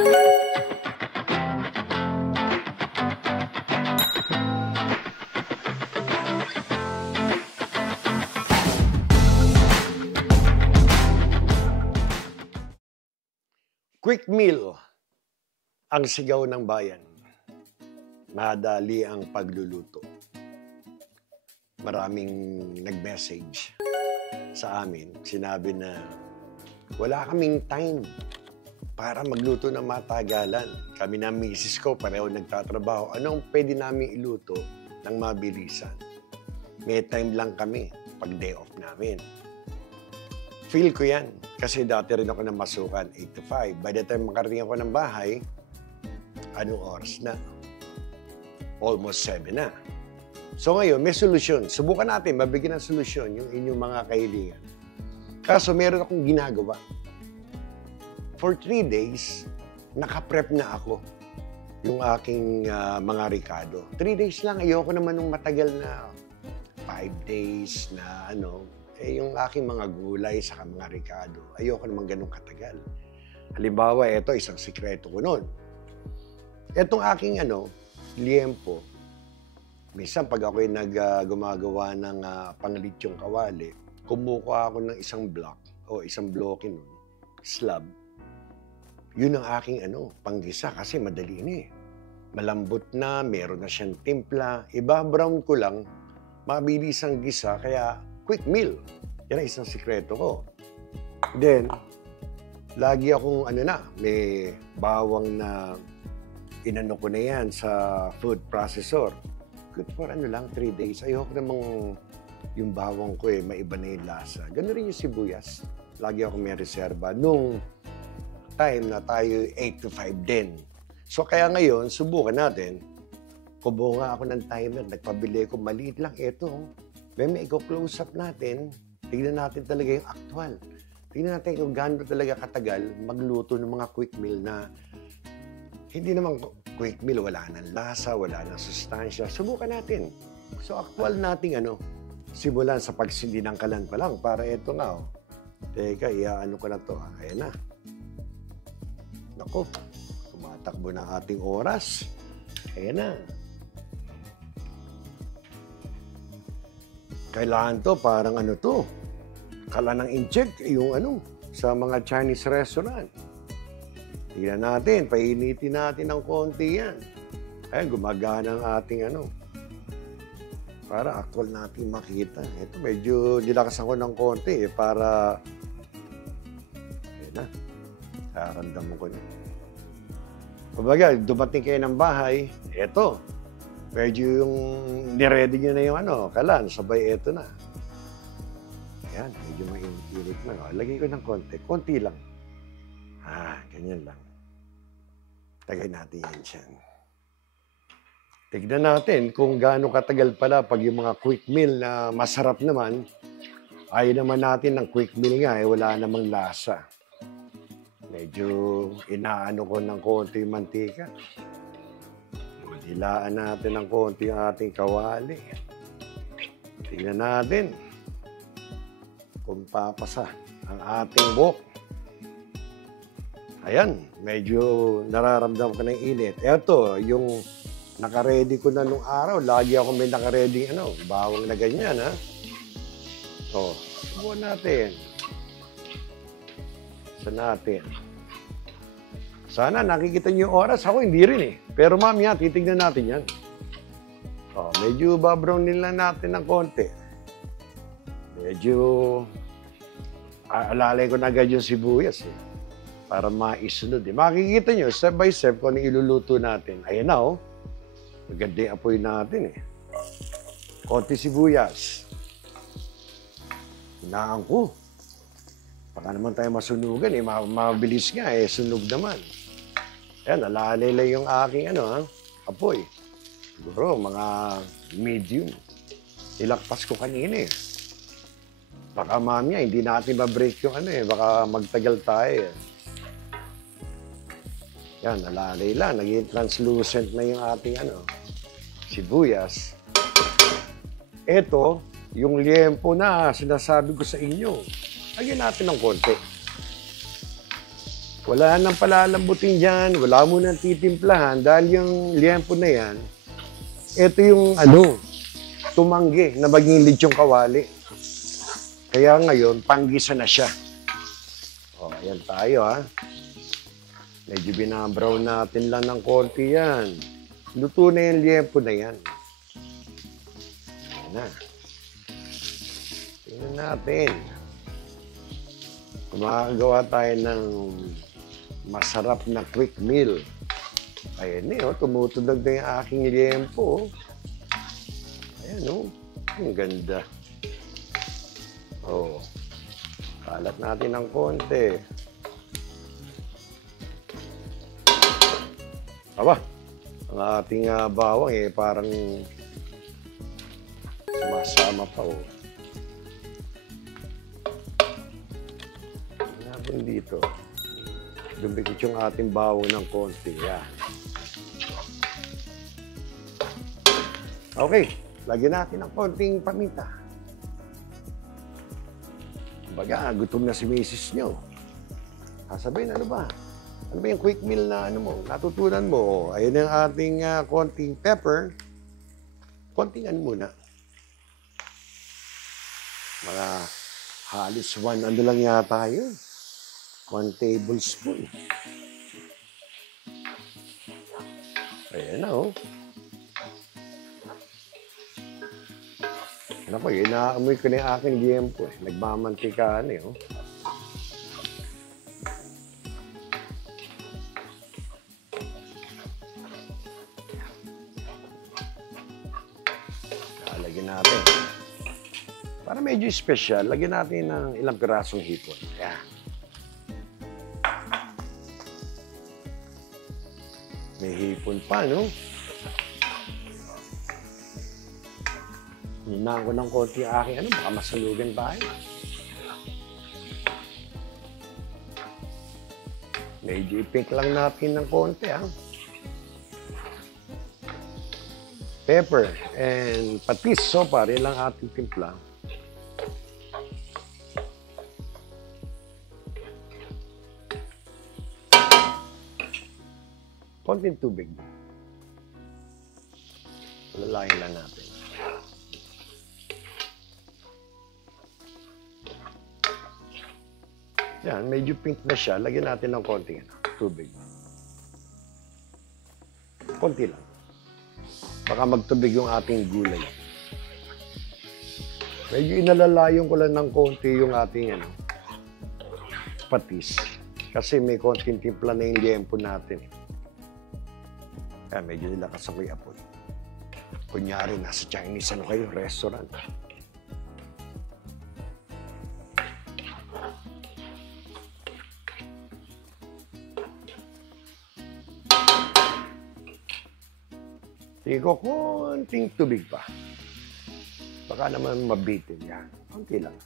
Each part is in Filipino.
Quick meal ang sigaw ng bayan. Madali ang pagluluto. Maraming nag-message sa amin. Sinabi na wala kaming time para magluto ng matagalan. Kami na misis ko, pareho nagtatrabaho. Anong pwede namin iluto ng mabilisan? May time lang kami pag day off namin. Feel ko yan. Kasi dati rin ako namasukan, 8 to 5. By the time makarating ako ng bahay, anong oras na? Almost 7 na. So ngayon, may solusyon. Subukan natin, mabigyan ng solusyon yung inyong mga kahilingan. Kaso meron akong ginagawa. For 3 days, nakaprep na ako yung aking mga ricado. 3 days lang, ayoko naman ng matagal na 5 days na yung aking mga gulay sa mga ricado. Ayoko naman ganun katagal. Halimbawa, ito, isang sikreto ko nun. Itong aking liempo, minsan pag ako'y gumagawa ng panglitsyong kawali, kumukuha ako ng isang block o isang bloke nun, slab. Yun ang aking panggisa kasi madali na eh. Malambot na, meron na siyang timpla. Iba-brown ko lang, mabilis ang gisa, kaya quick meal. Yan ang isang sikreto ko. Then, lagi akong may bawang na inano ko na yan sa food processor. Good for 3 days. Ayoko namang yung bawang ko maiba na yung lasa. Ganun rin yung sibuyas. Lagi ako may reserba. Nung time na tayo 8 to 5 din. So kaya ngayon, subukan natin. Kubo nga ako ng timer. Nagpabili ko, maliit lang ito. May i-close up natin, tignan natin talaga yung actual. Tignan natin kung gaano talaga katagal magluto ng mga quick meal na hindi naman quick meal, wala nang lasa, wala nang sustansya. Subukan natin. So actual nating simulan sa pagsindi ng kalan pa lang para ito nga. Teka, iaano ko na to. Ayan na. Naku, tumatakbo na ating oras. Ayan na. Kailangan to, parang kala ng incheck, yung sa mga Chinese restaurant. Tingnan natin, painitin natin ng konti yan. Ayan, gumagana ang ating para actual natin makita. Ito, medyo nilakasan ko ng konti para, ayan na, nararamdaman ko na. Kumbaga, dumating kayo ng bahay, eto, medyo yung niready nyo na yung kalan, sabay eto na. Ayan, medyo mainit na. Lagay ko ng konti. Konti lang. Ganyan lang. Tagay natin yan dyan. Tignan natin kung gaano katagal pala pag yung mga quick meal na masarap naman, ayaw naman natin ng quick meal nga, wala namang lasa. Medyo inaano ko ng konti yung mantika. Hilaan natin ng konti yung ating kawali. Tingnan natin kung papasa ang ating buhok. Ayan, medyo nararamdaman ko ng init. Eto, yung nakaredy ko na nung araw. Lagi ako may nakaredy, bawang na ganyan, ha? So, subukan natin. Natin. Sana nakikita niyo yung oras. Ako hindi rin eh. Pero mamaya, titignan natin yan. Medyo babrown nila natin ng konti. Medyo alalay ko na agad yung sibuyas eh. Para maisunod eh. Makikita nyo, step by step, kung ano iluluto natin. Ayan na maganda yung apoy natin eh. Konti sibuyas. Hinaan ko. Baka naman tayo masunugan eh. Mabilis nga eh. Sunog naman. Ayan, alalay lang yung aking apoy. Siguro, mga medium. Ilakpas ko kanina eh. Baka mamaya, hindi natin ma-break yung baka magtagal tayo eh. Yan, alalay lang. Naging translucent na yung ating sibuyas. Ito, yung liempo na sinasabi ko sa inyo. Lagyan natin ng konti. Wala nang palalambutin dyan, wala mo nang titimplahan dahil yung liempo na yan, ito yung tumanggi na maging lechong kawali. Kaya ngayon, panggisa na siya. O, ayan tayo ha. Medyo binabrown natin lang ng konti yan. Luto na yung liempo na yan. Ayan na. Tingnan natin. Gumagawa tayo ng masarap na quick meal. Ayan tumutunog na yung aking liempo. Ayan ang ganda. Kalat natin ng konti. Aba, ang ating bawang parang sumasama pa Tingnan dito. Dumikit yung ating bawang ng konti. Yan. Okay, lagyan natin ng konting paminta. Baga, gutom na si misis nyo. Sasabihin, ano ba yung quick meal na natutunan mo? Ayun ang ating konting pepper. Konting muna. Mga halos 1 lang yata yun. 1 tablespoon. Ayan na Ano ko, inaamoy ko na yung aking liempo Nagmamantikaan Lagyan natin. Para medyo special, lagyan natin ng ilang pirasong hipon. Ayan. May hipon pa, Hinaan ko ng konti aking baka masalugan tayo. Medyo ipink lang natin ng konti, Pepper and patis, pare lang ating timpla. Konting tubig. Lalayin lang natin. Yan, medyo pink na siya. Lagyan natin ng konting tubig. Konti lang. Baka magtubig yung ating gulay. Medyo inalalayon ko lang ng konti yung ating patis. Kasi may konting timpla na yung liempo natin. Kaya medyo nilakas ako yung apoy. Kunyari, nasa Chinese kayo, restaurant. Tingin ko, konting tubig pa. Baka naman mabitin yan. Konti lang.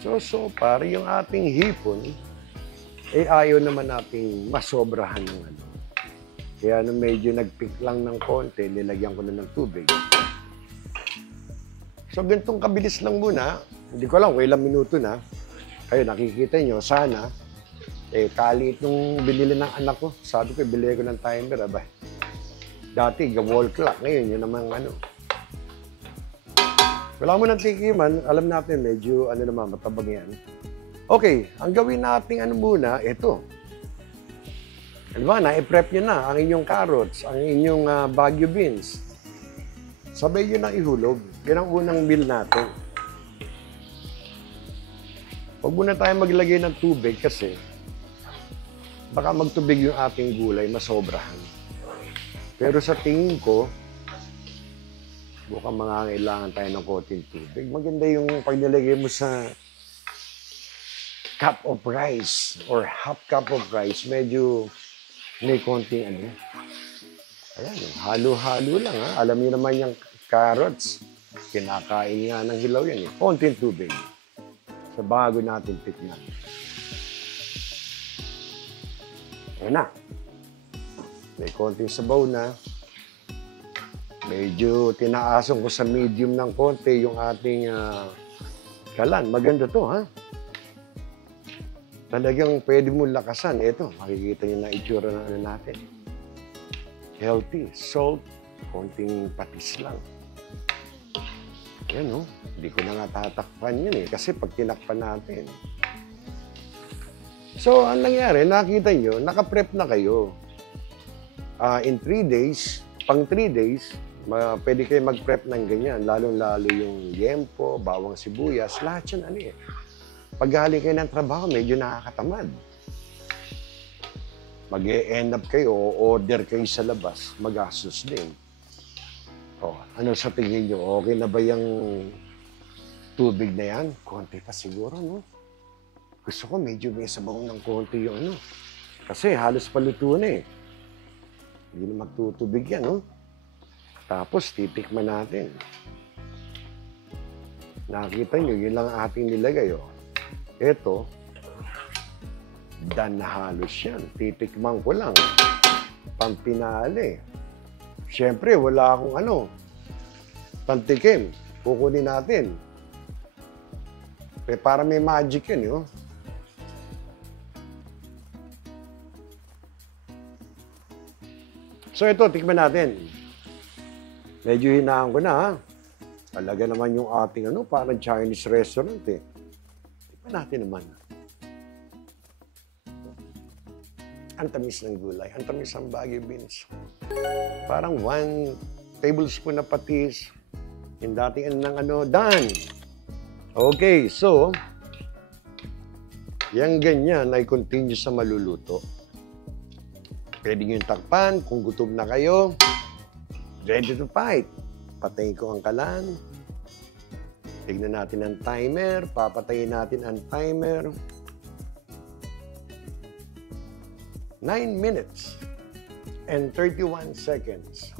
So far, yung ating hipon, ayaw naman nating masobrahan ng Kaya nung medyo nagpik lang ng konti, nilagyan ko na ng tubig. So, ganitong kabilis lang muna. Hindi ko alam kung ilang minuto na. Kayo, nakikita nyo, sana, kalit nung binili ng anak ko. Sabi ko, bilhin ko ng timer, abay. Dati, wall clock. Ngayon, yun naman Wala mo ng tikiman, alam natin, medyo, naman, matabang yan. Okay, ang gawin natin muna, ito. Na-prep nyo na ang inyong carrots, ang inyong Baguio beans. Sabay yun ang ihulog. Yan ang unang meal natin. Huwag muna tayo maglagay ng tubig kasi baka magtubig yung ating gulay, masobrahan. Pero sa tingin ko, mukhang mangangailangan tayo ng konting tubig. Maganda yung pag nilagay mo sa cup of rice or half cup of rice, medyo may konting ayan, halo-halo lang Alam niyo naman yung carrots, kinakain nga ng hilaw yan Konting tubig. Sa bago natin tikman. Ayan na. May konting sabaw na. Medyo tinaason ko sa medium ng konti yung ating kalan. Maganda to, talagang pwede mo lakasan. Ito, makikita niyo na itsura na ano natin. Healthy, salt, konting patis lang. Yan, no? Hindi ko na nga tatakpan yun eh. Kasi pag tinakpan natin. So, ang nangyari, nakita nyo, nakaprep na kayo. In 3 days, pang 3 days, pwede kayo mag-prep ng ganyan. Lalong-lalo yung yempo, bawang sibuyas, lahat yan ano eh. Pag galing kayo ng trabaho, medyo nakakatamad. Mag-e-end up kayo, order kayo sa labas, magastos din. O, ano sa tingin nyo? Okay na ba yung tubig na yan? Konti pa siguro, no? Gusto ko medyo may sabaw ng konti yung ano. Kasi halos paluto na eh. Hindi na magtutubig yan, no? Tapos, titikman natin. Nakita nyo, yun lang ating nilagay, oh. Ito, dan na halos yan. Titikman ko lang. Pampinali. Siyempre, wala akong ano. Pantikim. Kukunin natin. Para may magic yun, yun. So ito, tikman natin. Medyo hinaan ko na, ha? Talaga naman yung ating ano, parang Chinese restaurant, eh. Tikman natin naman. Ang tamis ng gulay, ang tamis ng Baguio beans. Parang 1 tablespoon na patis. Yung dating ng ano, done. Okay, so, yung ganyan ay continue sa maluluto. Pwede nyo yung takpan kung gutom na kayo. Ready to fight. Patayin ko ang kalan. Tignan natin ang timer. Papatayin natin ang timer. 9 minutes and 31 seconds.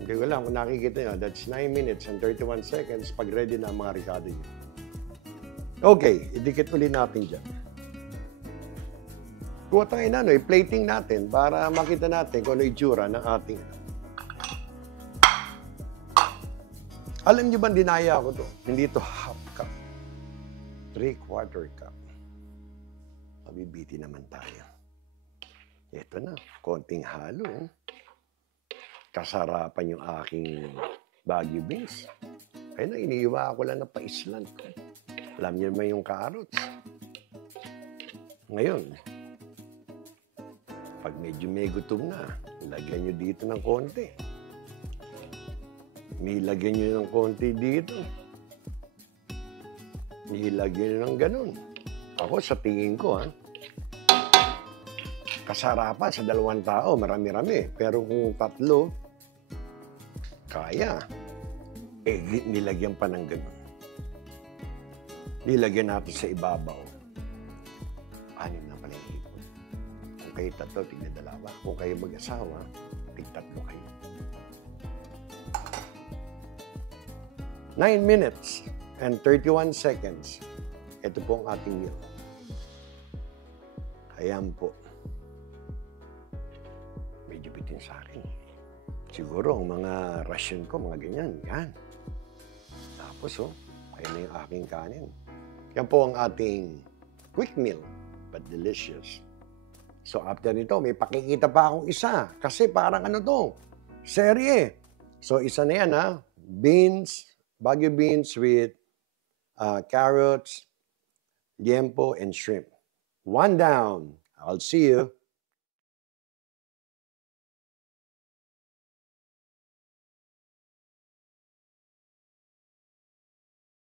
Hindi ko lang kung nakikita nyo. That's 9 minutes and 31 seconds pag ready na ang mga ricado nyo. Okay, idikit ulit natin dyan. Kuha tayo na, i-plating natin para makita natin kung ano itsura ng ating. Alam nyo ba, dinaya ko to? Hindi to half cup. 3/4 cup. Mabibiti naman tayo. Ito na, konting halo. Kasarapan yung aking Baguio beans. Ayun na, iniiwa ko lang na paislan ko. Alam niyo naman yung carrots. Ngayon, pag medyo may gutom na, lagyan nyo dito ng konti. Nilagyan nyo ng konti dito. Nilagyan nyo ng ganun. Ako, sa tingin ko, ha, kasarapan sa 2 tao, marami-rami. Pero kung 3, kaya. Eh, nilagyan pa ng ganun. Nilagyan natin sa ibabaw. 6 na pala yung hipon. Kung kayo 3, tigna 2. Kung kayo mag-asawa, tig 3 kayo. 9 minutes and 31 seconds. Ito po ang ating meal. Ayan po. Medyo bitin sa akin. Siguro, ang mga ration ko, mga ganyan. Yan. Tapos, ayan na yung aking kanin. Yan po ang ating quick meal, but delicious. So, after nito, may pakikita pa akong isa. Kasi parang ano to, serye. So, isa na yan, ha? Beans, Baguio beans with carrots, liempo, and shrimp. 1 down. I'll see you.